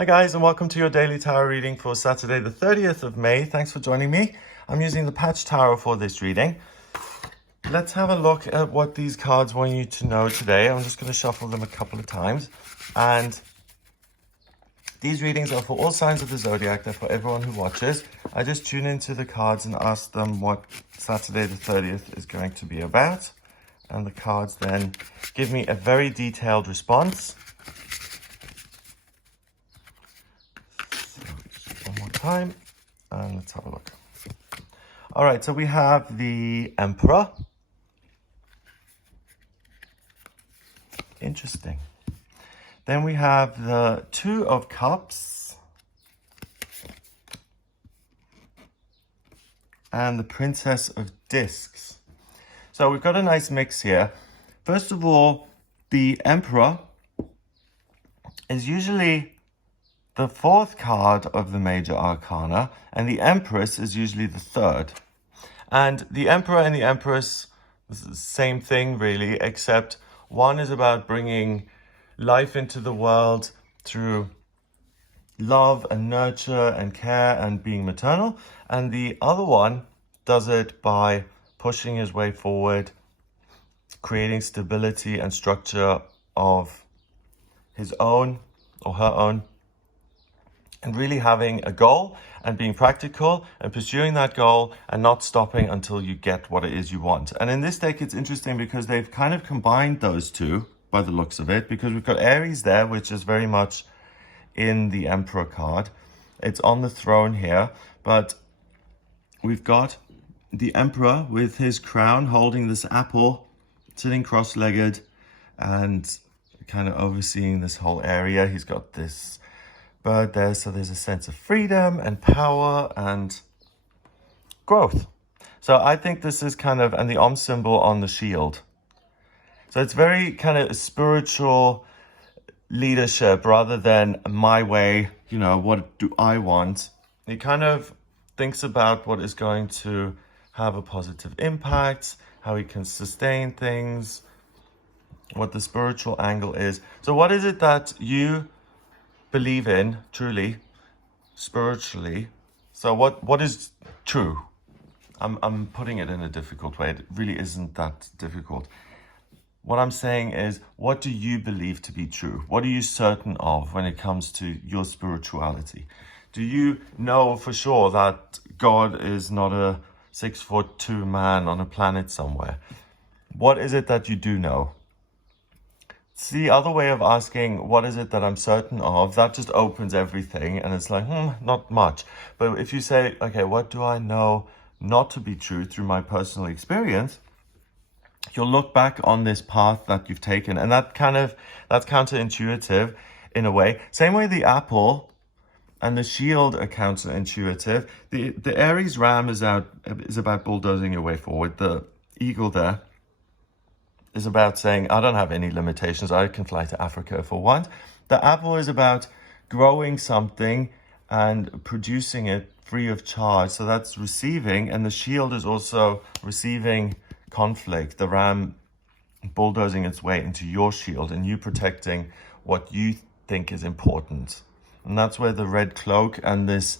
Hi guys, and welcome to your daily tarot reading for Saturday the 30th of May. Thanks for joining me. I'm using the patch tarot for this reading. Let's have a look at what these cards want you to know today. I'm just going to shuffle them a couple of times. And these readings are for all signs of the zodiac. They're for everyone who watches. I just tune into the cards and ask them what Saturday the 30th is going to be about. And the cards then give me a very detailed response. One more time, and let's have a look. All right, so we have the Emperor. Interesting. Then we have the Two of Cups and the Princess of Discs. So we've got a nice mix here. First of all, the Emperor is usually the fourth card of the major arcana, and the Empress is usually the third. And the Emperor and the Empress is the same thing, really, except one is about bringing life into the world through love and nurture and care and being maternal, and the other one does it by pushing his way forward, creating stability and structure of his own or her own, and really having a goal and being practical and pursuing that goal and not stopping until you get what it is you want. And in this deck, it's interesting because they've kind of combined those two by the looks of it, because we've got Aries there, which is very much in the Emperor card. It's on the throne here, but we've got the Emperor with his crown holding this apple, sitting cross-legged and kind of overseeing this whole area. He's got this bird there, so there's a sense of freedom and power and growth. So I think this is kind of, and the Om symbol on the shield. So it's very kind of spiritual leadership rather than my way, what do I want? He kind of thinks about what is going to have a positive impact, how he can sustain things, what the spiritual angle is. So what is it that you believe in truly, spiritually? So what is true? I'm putting it in a difficult way. It really isn't that difficult. What I'm saying is, what do you believe to be true? What are you certain of when it comes to your spirituality? Do you know for sure that God is not a 6'2" man on a planet somewhere? What is it that you do know? It's the other way of asking, what is it that I'm certain of? That just opens everything, and it's like, not much. But if you say, okay, what do I know not to be true through my personal experience? You'll look back on this path that you've taken, and that's counterintuitive in a way. Same way the apple and the shield are counterintuitive. The Aries ram is about bulldozing your way forward. The eagle there is about saying, I don't have any limitations. I can fly to Africa if I want. The apple is about growing something and producing it free of charge. So that's receiving. And the shield is also receiving conflict. The ram bulldozing its way into your shield and you protecting what you think is important. And that's where the red cloak and this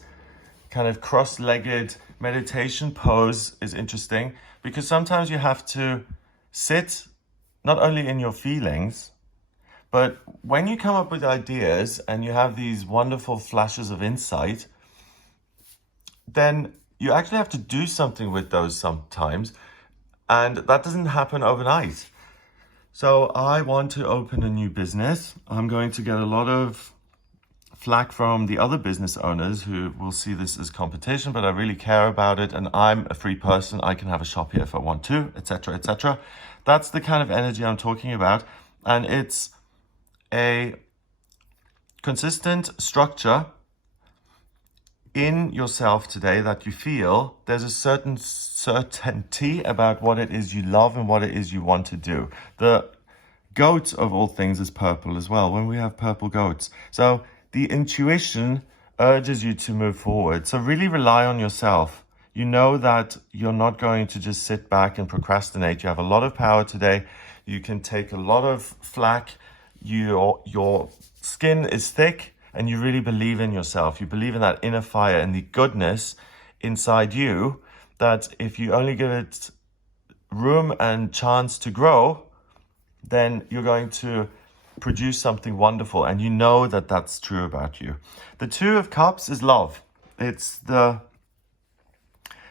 kind of cross-legged meditation pose is interesting, because sometimes you have to sit not only in your feelings, but when you come up with ideas and you have these wonderful flashes of insight, then you actually have to do something with those sometimes. And that doesn't happen overnight. So I want to open a new business. I'm going to get a lot of flack from the other business owners who will see this as competition, but I really care about it. And I'm a free person. I can have a shop here if I want to, etc., etc. That's the kind of energy I'm talking about. And it's a consistent structure in yourself today that you feel there's a certain certainty about what it is you love and what it is you want to do. The goat of all things is purple as well, when we have purple goats. So the intuition urges you to move forward. So really rely on yourself. You know that you're not going to just sit back and procrastinate. You have a lot of power today. You can take a lot of flack. Your skin is thick. and you really believe in yourself, you believe in that inner fire and the goodness inside you, that if you only give it room and chance to grow, then you're going to produce something wonderful, and you know that that's true about you. The Two of Cups is love. It's the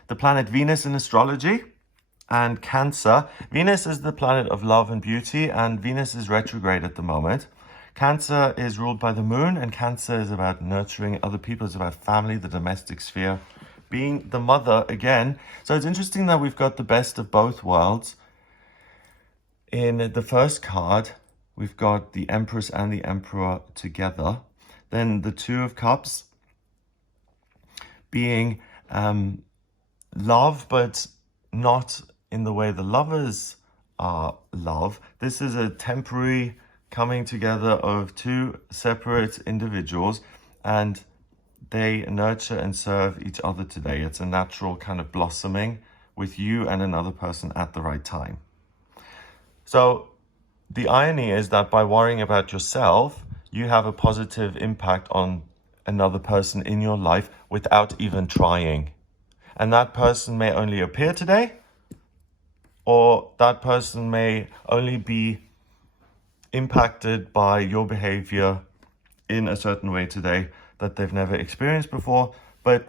planet Venus in astrology, and Cancer. Venus is the planet of love and beauty, and Venus is retrograde at the moment. Cancer is ruled by the moon, and Cancer is about nurturing other people. It's about family, the domestic sphere, being the mother again. So it's interesting that we've got the best of both worlds. In the first card, we've got the Empress and the Emperor together. Then the Two of Cups being love, but not in the way the lovers are love. This is a temporary coming together of two separate individuals, and they nurture and serve each other today. It's a natural kind of blossoming with you and another person at the right time. So the irony is that by worrying about yourself, you have a positive impact on another person in your life without even trying. And that person may only appear today, or that person may only be impacted by your behavior in a certain way today that they've never experienced before. But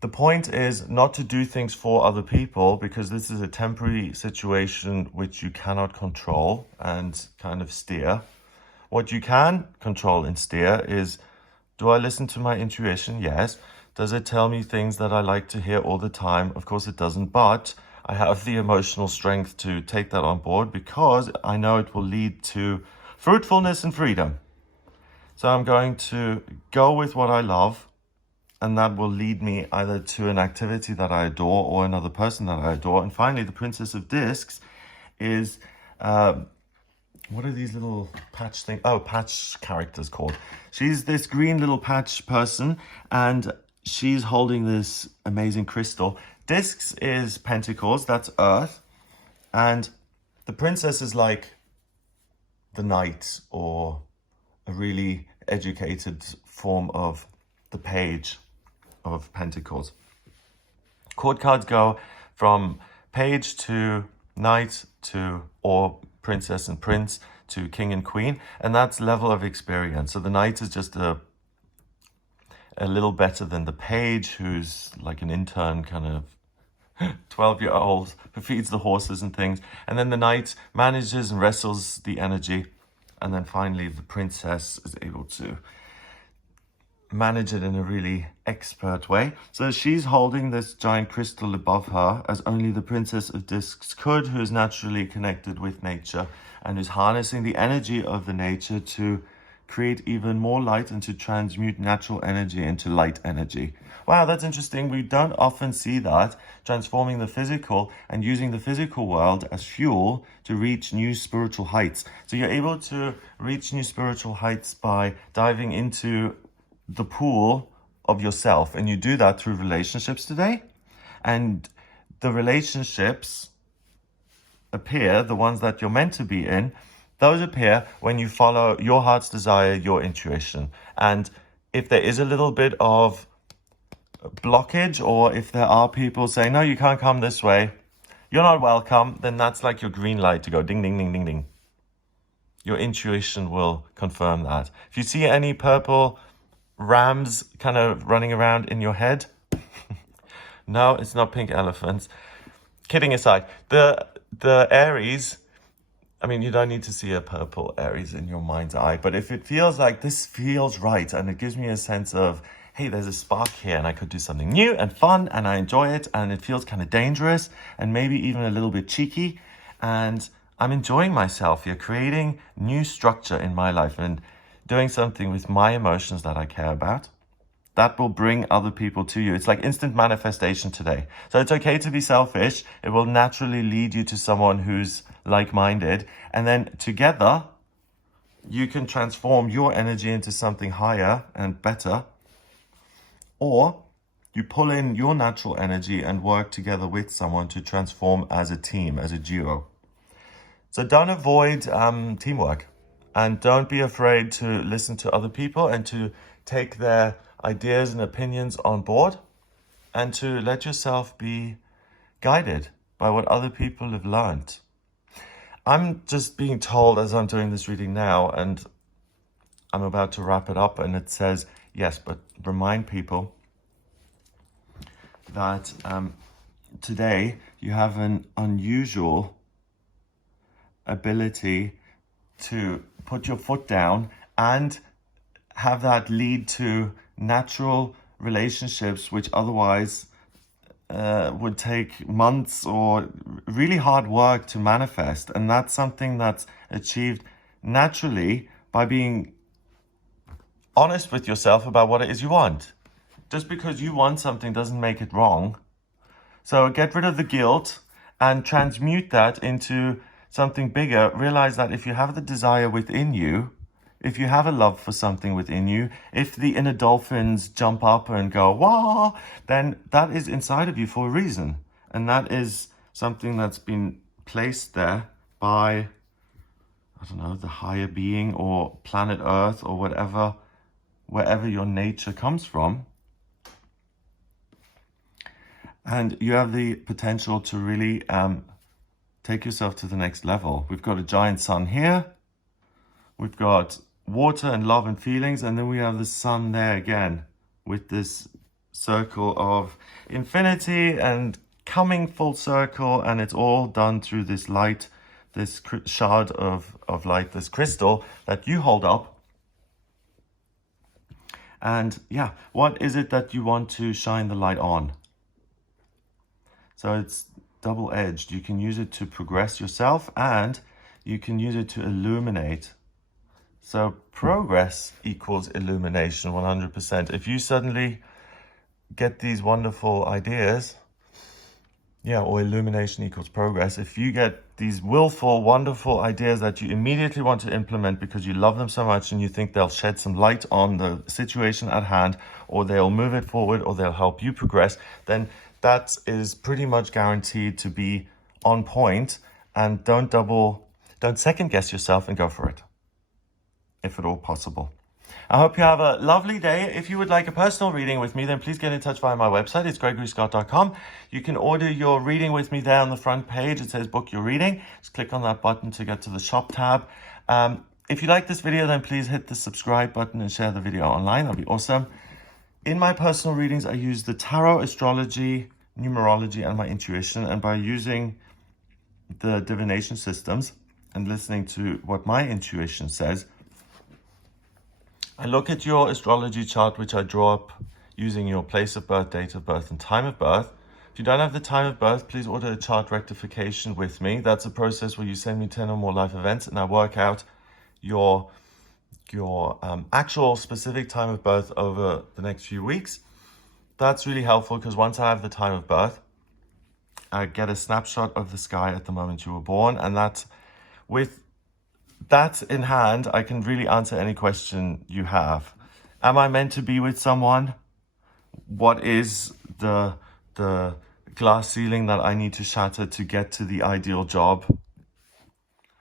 the point is not to do things for other people, because this is a temporary situation which you cannot control and kind of steer. What you can control and steer is, do I listen to my intuition? Yes. Does it tell me things that I like to hear all the time? Of course it doesn't, but I have the emotional strength to take that on board, because I know it will lead to fruitfulness and freedom. So I'm going to go with what I love, and that will lead me either to an activity that I adore or another person that I adore. And finally, the Princess of Discs is, what are these little patch things? Oh, patch characters called. She's this green little patch person, and she's holding this amazing crystal. Discs is pentacles, that's earth. And the princess is like the knight, or a really educated form of the page of pentacles. Court cards go from page to knight to, or princess and prince, to king and queen, and that's level of experience. So the knight is just a little better than the page, who's like an intern kind of 12-year-old who feeds the horses and things. And then the knight manages and wrestles the energy. And then finally the princess is able to manage it in a really expert way. So she's holding this giant crystal above her, as only the Princess of Discs could, who is naturally connected with nature and is harnessing the energy of the nature to create even more light and to transmute natural energy into light energy. Wow, that's interesting. We don't often see that, transforming the physical and using the physical world as fuel to reach new spiritual heights. So you're able to reach new spiritual heights by diving into the pool of yourself, and you do that through relationships today. And the relationships appear, the ones that you're meant to be in, those appear when you follow your heart's desire, your intuition. And if there is a little bit of blockage, or if there are people saying, no, you can't come this way, you're not welcome, then that's like your green light to go ding, ding, ding, ding, ding. Your intuition will confirm that. If you see any purple rams kind of running around in your head, no, it's not pink elephants. Kidding aside, the Aries, I mean, you don't need to see a purple Aries in your mind's eye, but if it feels like this feels right, and it gives me a sense of, hey, there's a spark here and I could do something new and fun and I enjoy it, and it feels kind of dangerous and maybe even a little bit cheeky, and I'm enjoying myself here, creating new structure in my life and doing something with my emotions that I care about, that will bring other people to you. It's like instant manifestation today. So it's okay to be selfish. It will naturally lead you to someone who's like-minded. And then together, you can transform your energy into something higher and better. Or you pull in your natural energy and work together with someone to transform as a team, as a duo. So don't avoid teamwork. And don't be afraid to listen to other people and to take their ideas and opinions on board, and to let yourself be guided by what other people have learned. I'm just being told as I'm doing this reading now, and I'm about to wrap it up, and it says, yes, but remind people that today you have an unusual ability to put your foot down and have that lead to natural relationships, which otherwise would take months or really hard work to manifest. And that's something that's achieved naturally by being honest with yourself about what it is you want. Just because you want something doesn't make it wrong. So get rid of the guilt and transmute that into something bigger. Realize that if you have the desire within you, if you have a love for something within you, if the inner dolphins jump up and go, wah, then that is inside of you for a reason. And that is something that's been placed there by, I don't know, the higher being or planet Earth or whatever, wherever your nature comes from. And you have the potential to really take yourself to the next level. We've got a giant sun here. We've got water and love and feelings. And then we have the sun there again with this circle of infinity and coming full circle. And it's all done through this light, this shard of light, this crystal that you hold up. And yeah, what is it that you want to shine the light on? So it's double-edged. You can use it to progress yourself and you can use it to illuminate. So progress equals illumination 100%. If you suddenly get these wonderful ideas, or illumination equals progress. If you get these willful, wonderful ideas that you immediately want to implement because you love them so much and you think they'll shed some light on the situation at hand, or they'll move it forward, or they'll help you progress, then that is pretty much guaranteed to be on point. And don't second guess yourself and go for it, if at all possible. I hope you have a lovely day. If you would like a personal reading with me, then please get in touch via my website. It's gregoryscott.com. You can order your reading with me there on the front page. It says book your reading. Just click on that button to get to the shop tab. If you like this video, then please hit the subscribe button and share the video online. That'll be awesome. In my personal readings, I use the tarot, astrology, numerology, and my intuition. And by using the divination systems and listening to what my intuition says, I look at your astrology chart, which I draw up using your place of birth, date of birth, and time of birth. If you don't have the time of birth, please order a chart rectification with me. That's a process where you send me 10 or more life events and I work out your actual specific time of birth over the next few weeks. That's really helpful because once I have the time of birth, I get a snapshot of the sky at the moment you were born, and that's with that in hand, I can really answer any question you have. Am I meant to be with someone? What is the glass ceiling that I need to shatter to get to the ideal job?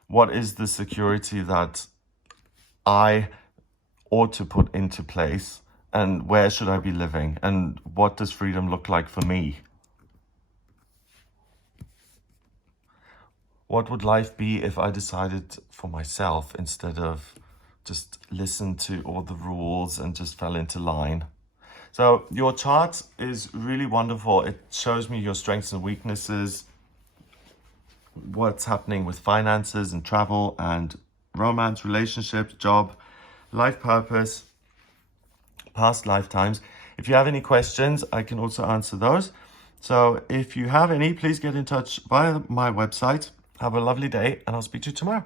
What is the security that I ought to put into place? And where should I be living? And what does freedom look like for me? What would life be if I decided for myself instead of just listen to all the rules and just fell into line? So your chart is really wonderful. It shows me your strengths and weaknesses, what's happening with finances and travel and romance, relationships, job, life purpose, past lifetimes. If you have any questions, I can also answer those. So if you have any, please get in touch via my website. Have a lovely day, and I'll speak to you tomorrow.